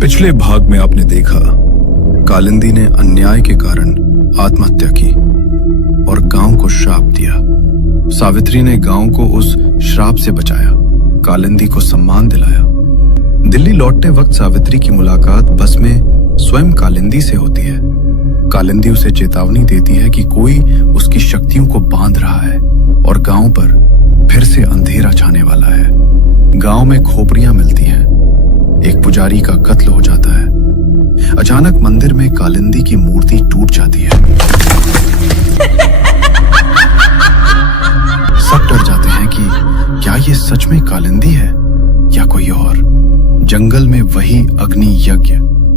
पिछले भाग में आपने देखा कालिंदी ने अन्याय के कारण आत्महत्या की और गांव को श्राप दिया। सावित्री ने गांव को उस श्राप से बचाया, कालिंदी को सम्मान दिलाया। दिल्ली लौटते वक्त सावित्री की मुलाकात बस में स्वयं कालिंदी से होती है। कालिंदी उसे चेतावनी देती है कि कोई उसकी शक्तियों को बांध रहा है और गांव पर फिर से अंधेरा छाने वाला है। गांव में खोपड़ियां मिलती हैं। एक पुजारी का कत्ल हो जाता है। अचानक मंदिर में कालिंदी की मूर्ति टूट जाती है। सब डर जाते हैं कि क्या ये सच में कालिंदी है या कोई और। जंगल में वही अग्नि यज्ञ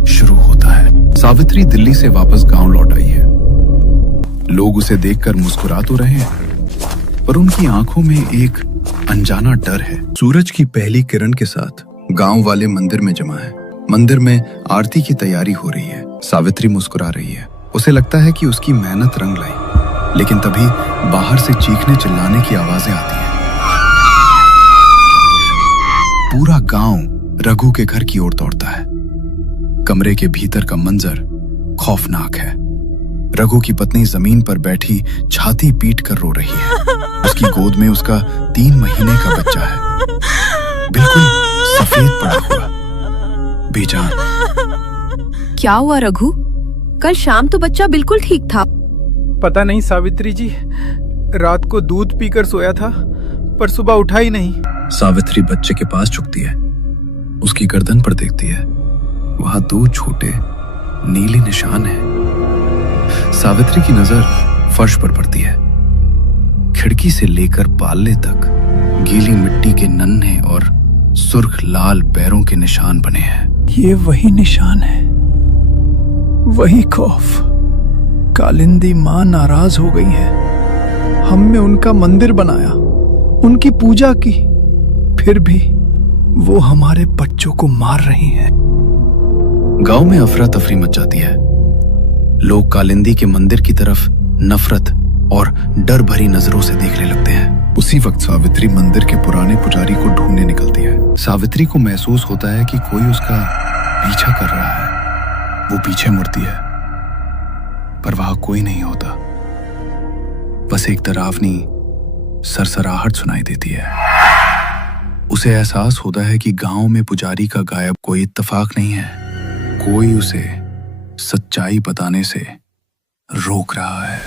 शुरू होता है। सावित्री दिल्ली से वापस गांव लौट आई है। लोग उसे देखकर मुस्कुरा तो रहे हैं, पर उनकी आंखों में एक अनजाना डर है। सूरज की पहली किरण के साथ गांव वाले मंदिर में जमा है। मंदिर में आरती की तैयारी हो रही है। सावित्री मुस्कुरा रही है। उसे लगता है कि उसकी मेहनत रंग लाई। लेकिन तभी बाहर से चीखने चिल्लाने की आवाजें आती हैं। पूरा गांव रघु के घर की ओर दौड़ता है। कमरे के भीतर का मंजर खौफनाक है। रघु की पत्नी जमीन पर बैठी छाती पीट कर रो रही है। उसकी गोद में उसका 3 महीने का बच्चा है, बिल्कुल सफेद पड़ा हुआ, बेजान। क्या हुआ रघु? कल शाम तो बच्चा बिल्कुल ठीक था। पता नहीं सावित्री जी, रात को दूध पीकर सोया था पर सुबह उठा ही नहीं। सावित्री बच्चे के पास झुकती है, उसकी गर्दन पर देखती है। वहां 2 छोटे नीले निशान हैं। सावित्री की नजर फर्श पर पड़ती है। खिड़की से लेकर पाले तक गीली मिट्टी के नन्हे और सुर्ख लाल पैरों के निशान बने हैं। ये वही निशान है, वही खौफ। कालिंदी मां नाराज हो गई है। हमने उनका मंदिर बनाया, उनकी पूजा की, फिर भी वो हमारे बच्चों को मार रही हैं। गांव में अफरा तफरी मच जाती है। लोग कालिंदी के मंदिर की तरफ नफरत और डर भरी नजरों से देखने लगते हैं। उसी वक्त सावित्री मंदिर के पुराने पुजारी को ढूंढने निकलती है। सावित्री को महसूस होता है कि कोई उसका पीछा कर रहा है। वो पीछे मुड़ती है, पर वहां कोई नहीं होता। बस एक डरावनी सरसराहट सुनाई देती है। उसे एहसास होता है कि गांव में पुजारी का गायब कोई इत्तेफाक नहीं है। कोई उसे सच्चाई बताने से रोक रहा है।